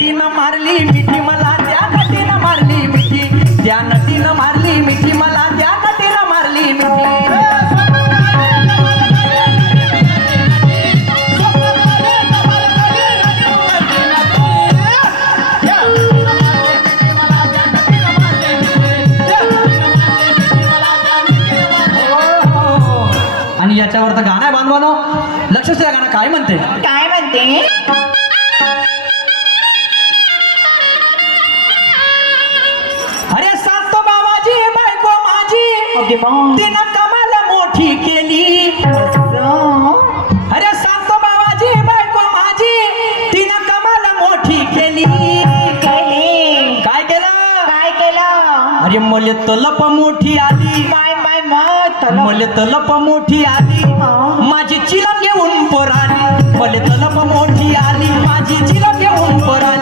नटीनं मारली मिठी मला, त्या नटीनं मारली मिठी, त्या नटीनं मारली मिठी मला, त्या नटीनं मारली मिठी. आणि याच्यावर तर गाणं आहे बांधवानो, लक्ष द्या गाणं काय म्हणते. काय म्हणते. अरे सांगतो बाबाजी बायको माझी तिनं कमाल मोठी केली. अरे सांगतो बाबाजी बायको माझी तिनं कमाल मोठी केली. काय केलं. काय केलं. अरे मले तलप मोठी आली. माय माय माय मले तलप मोठी आली, माझी चिलम घेऊन पराली. मले तलप मोठी आली, माझी चिलम घेऊन पराली.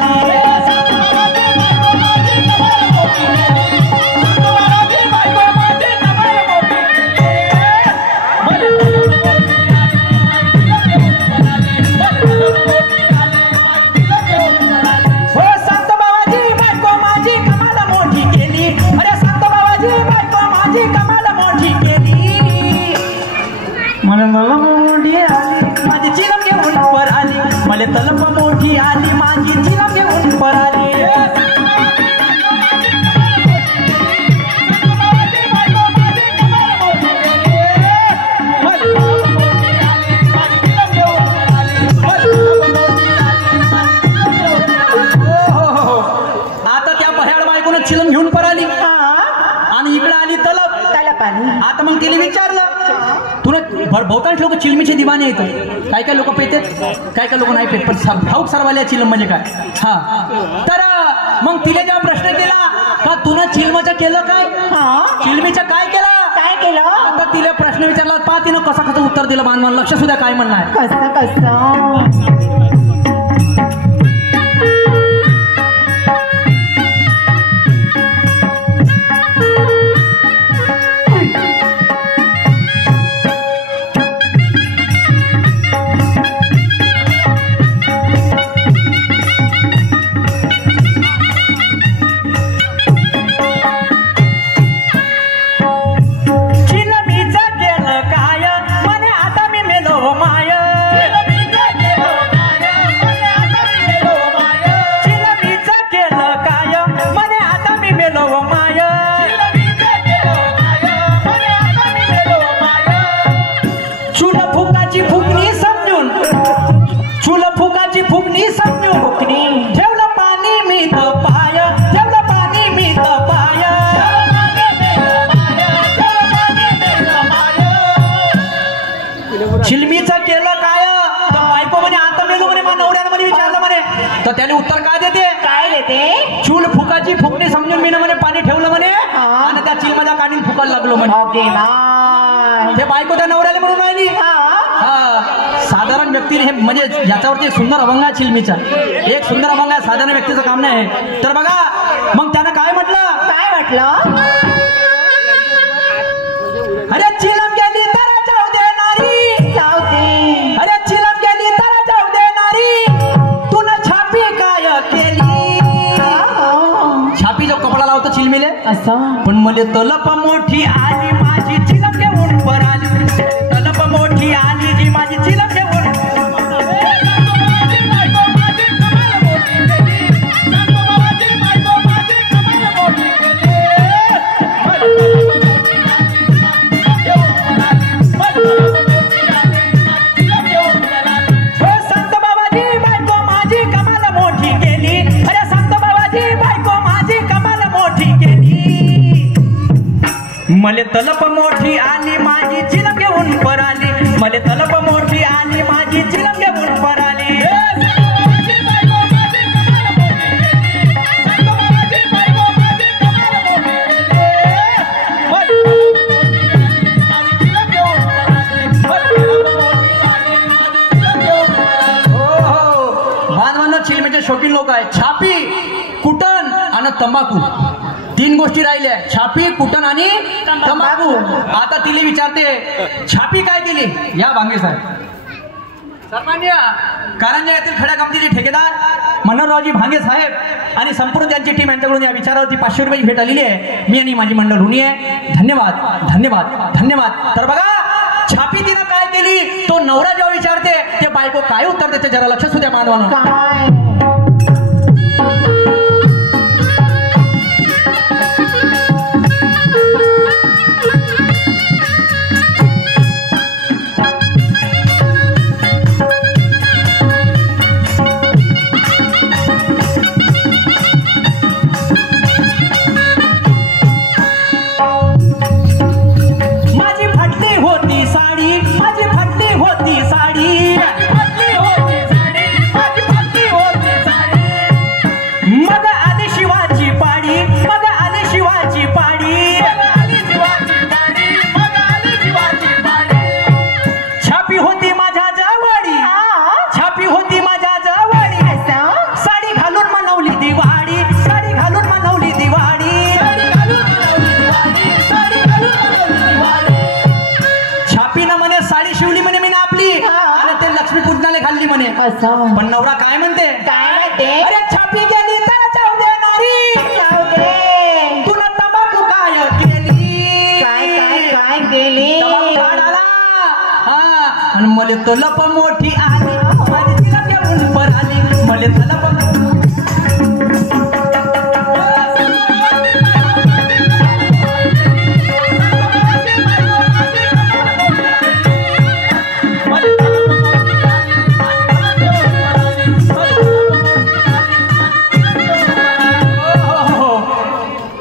माझी चिलम घेऊन पर आली, मला तलप मोठी आली, माझी चिलम घेऊन पर आली. आता त्या भयाळ बायकोनं चिलम घेऊन पर आली आणि इकडे आली तलप. आता मग तिला विचारलं, तुला बहुतांश लोक चिलमीचे दिवाने येतात. काय काय लोक पेतात, काय काय लोक नाही पेत, पण भाऊक सरवाल्या चिलम म्हणजे काय. हा तर मग तिला जेव्हा प्रश्न केला का तुला चिलमचं केलं काय, चिलमीचं काय केलं, काय केलं. आता तिला प्रश्न विचारला, पहा तिनं कसं कसं उत्तर दिलं. बांधवान लक्ष सुद्धा काय म्हणणं आहे. कसं कसं. चिलमीचं केलं काय, तर बायको म्हणे आता मेलो म्हणे. मग नवऱ्यानं म्हणे विचारलं म्हणे, तर त्याने उत्तर काय देते. काय देते. चूल फुकाची फुकणी समजून मी म्हणे पाणी ठेवलं म्हणे आणि त्या चिलमाच्या काढून फुकायला लागलो म्हणे. ते बायको त्या नवऱ्याला म्हणून राहिली. साधारण व्यक्तीने हे म्हणजे याच्यावरती एक सुंदर अभंग आहे चिलमीचा, एक सुंदर अभंग आहे. साधारण व्यक्तीचं काम नाही आहे. तर बघा मग त्यानं काय म्हटलं. काय म्हटलं. अरे चिलम गेली तर जाऊ देणारी, जाऊ दे. अरे चिलम गेली तर जाऊ देणारी, तुला छापी काय केली. छापी जो कपडा लावतो चिलमीले असं. पण मले तलप मोठी आली, माझी चिलम घेऊन पर आली. तलप मोठी आली जी माझी चिलम घेऊन. मले तलप मोठी आली, माझी चिलम घेऊन पर आली. मले तलप मोठी आली, माझी चिलम घेऊन पर आली. बांधवांना चिलमीचे शौकीन लोक आहेत. छापी, कुटण आणि तंबाखू तीन गोष्टी राहिल्या. छापी, कुटण आणि तंबाखू. आता तिला विचारते छापी काय केली. या भांगे साहेब, सन्मान्य कारंजा येथील खड्या कंपनीचे ठेकेदार मनोहररावजी भांगे साहेब आणि संपूर्ण त्यांची टीम यांच्याकडून या विचारावरती 500 रुपयाची भेट आलेली आहे. मी आणि माझी मंडळ ऋणी आहे. धन्यवाद धन्यवाद धन्यवाद. तर बघा छापी तिनं काय केली, तो नवरा जेव्हा विचारते ते बायको काय उत्तर देते जरा लक्ष असू द्या बांधवानं. पण नवरा काय म्हणते, अरे छापी गेली तर जाऊ दे नारी, तुला तंबाखू काय केली, काय केली, आणि मले तो लप मोठी आली, माझी तिला घेऊन पर आली, मले तो लप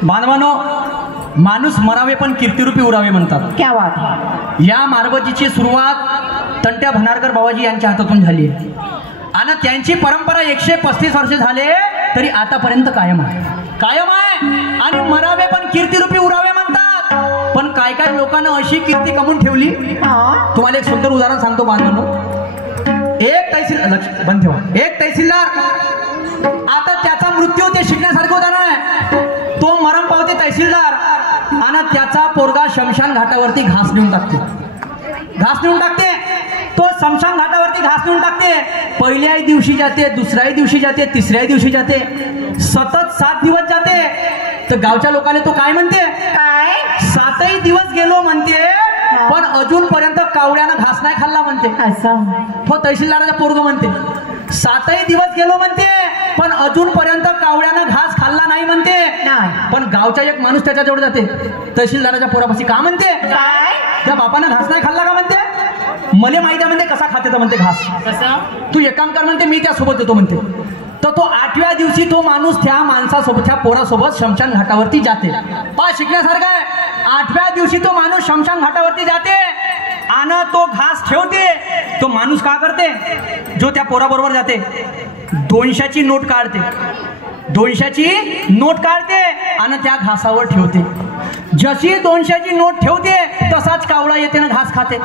बांधवानो, माणूस मरावे पण कीर्तिरूपी उरावे म्हणतात. क्या बात है. या मारबतीची सुरुवात तंट्या भंडारकर बाबाजी यांच्या हातातून झाली आहे आणि त्यांची परंपरा 135 वर्ष झाले तरी आतापर्यंत कायम आहे, कायम आहे. आणि मरावे पण कीर्तिरूपी उरावे म्हणतात. पण काय काय लोकांना अशी कीर्ती कमवून ठेवली. तुम्हाला एक सुंदर उदाहरण सांगतो बांधवानो. एक तहसील बंद ठेवा, एक तहसीलदार, आता त्याचा मृत्यू ते शिकण्यासारखं उदाहरण आहे. तो मरण पावते तहसीलदार आणि त्याचा पोरगा शमशान घाटावरती घास नेऊन टाकते, घास नेऊन टाकते. तो शमशान घाटावरती घास नेऊन टाकते. पहिल्याही दिवशी जाते, दुसऱ्याही दिवशी जाते, तिसऱ्याही दिवशी जाते, सतत 7 दिवस जाते. तर गावच्या लोकांना तो काय म्हणते, काय 7ही दिवस गेलो म्हणते, पण अजूनपर्यंत कावड्यानं घास नाही खाल्ला म्हणते. तो तहसीलदाराचा पोरग म्हणते 7ही दिवस गेलो म्हणते, पण अजूनपर्यंत कावड्यानं घास खाल्ला नाही म्हणते. पण गावचा एक माणूस त्याच्याजवळ जाते तहसीलदाराच्या पोरापाशी, का म्हणते, त्या बापानं घास नाही खाल्ला का म्हणते, मले माहिती आहे म्हणते कसा खाते तर म्हणते घास, तू एक काम कर म्हणते, मी त्यासोबत येतो म्हणते. तर तो 8व्या दिवशी तो माणूस त्या माणसासोबत, त्या पोरासोबत शमशान घाटावरती जाते. पा शिकण्यासारखं आहे. 8व्या दिवशी तो माणूस शमशान घाटावरती जाते आणि तो घास ठेवते. तो माणूस का करते, जो त्या पोराबरोबर जाते, 200ची नोट काढते, 200ची नोट काढते आणि त्या घासावर ठेवते. जशी 200ची नोट ठेवते तसाच कावळा येते ना घास खाते,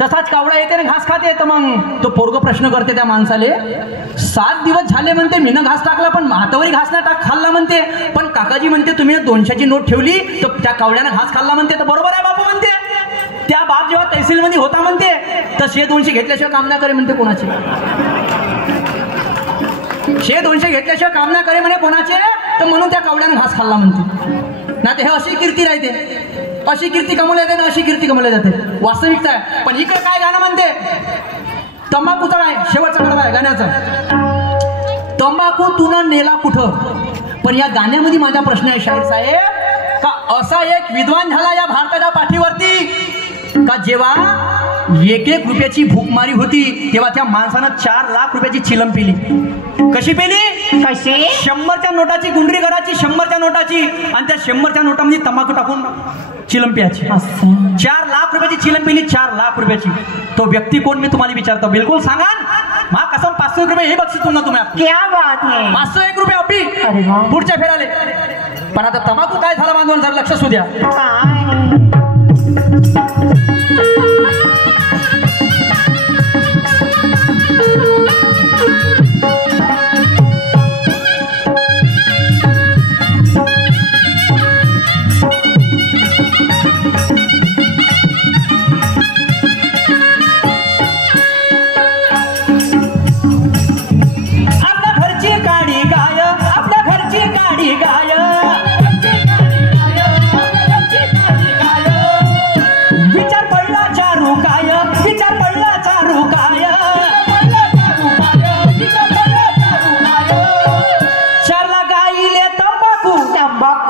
तसाच कावळा येते ना घास खाते. तर मग तो पोरग प्रश्न करते त्या माणसाले, 7 दिवस झाले म्हणते मीनं घास टाकला पण हातावरी घास नाही खाल्ला म्हणते, पण काकाजी म्हणते तुम्ही 200ची नोट ठेवली तर त्या कावळ्यानं घास खाल्ला म्हणते. तर बरोबर आहे बापू म्हणते. त्या बाप जेव्हा तहसीलमध्ये होता म्हणते तर 100-200 घेतल्याशिवाय काम नाही करे म्हणते कोणाचे, 100-200 घेतल्याशिवाय काम नाही करे म्हणे कोणाचे. तर म्हणून त्या कावळ्यानं घास खाल्ला म्हणते. नाही हे अशी कीर्ती राहते, अशी कीर्ती कमवल्या जाते, अशी कीर्ती कमवल्या जाते. वास्तविकता आहे. पण इकडे काय गाणं म्हणते, तंबाखूचा काय शेवटचा कडा आहे गाण्याचा, तंबाखू तुनं नेला कुठं. पण या गाण्यामध्ये माझा प्रश्न आहे शाहीर साहेब, का असा एक विद्वान झाला या भारताच्या पाठीवरती का जेव्हा 1-1 रुपयाची भूकमारी होती तेव्हा त्या माणसानं 4 लाख रुपयाची चिलम पिली. कशी पेली, कशी, 100च्या नोटाची गुंडरी करायची, 100च्या नोटाची, आणि त्या 100च्या नोटामध्ये तंबाखू टाकून चिलम प्यायची. 4 लाख रुपयाची चिलम पिली, 4 लाख रुपयाची. तो व्यक्ती कोण मी तुम्हाला विचारतो, बिलकुल सांगा. मा कसम 500 रुपये हे बक्षीस तुमना तुम्ही. क्या बात है. 501 रुपये अभी पुढच्या फेराले. पण आता तंबाखू काय झाला बांधून जर लक्ष असू द्या.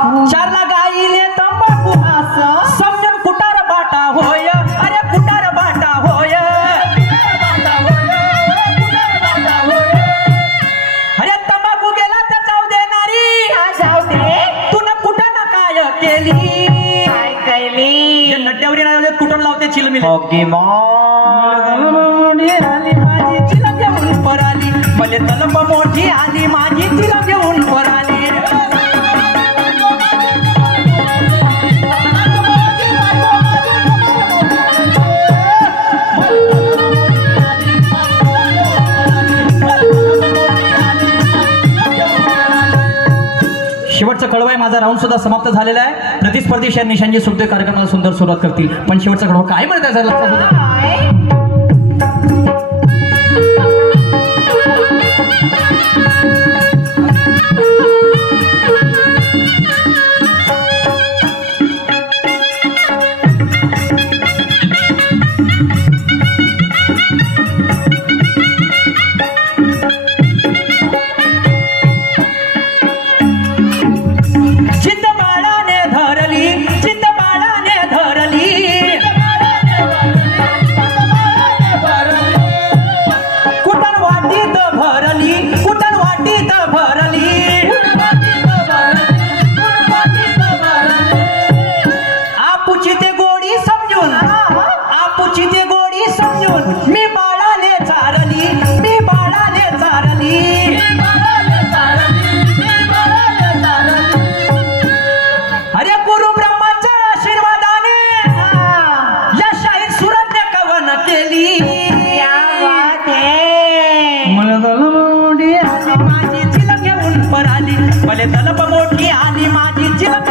तंबाखू चारला गाईले तंबाखू असं समजून कुटार बाटा होय अरे कुटार बाटा होय अरे तंबाखू गेला तर जाऊ देणारी जाऊ दे तुन कुठं ना काय केली काय केली नट्यावरी नाही कुठून लावते चिलमिल ओके आली माझी चिलम घेऊन पराली मले तलप मोठी आली माझी चिलम घेऊन पराली शेवटचा कळवा माझा राऊंड सुद्धा समाप्त झालेला आहे. प्रतिस्पर्धी निशांची सुरते कार्यक्रमाला सुंदर सुरुवात करतील पण शेवटचा कळवा काय म्हणत आहे लक्षात होतं माझी चिलम घेऊन पराली भले तलप मोठी आली माझी चिलम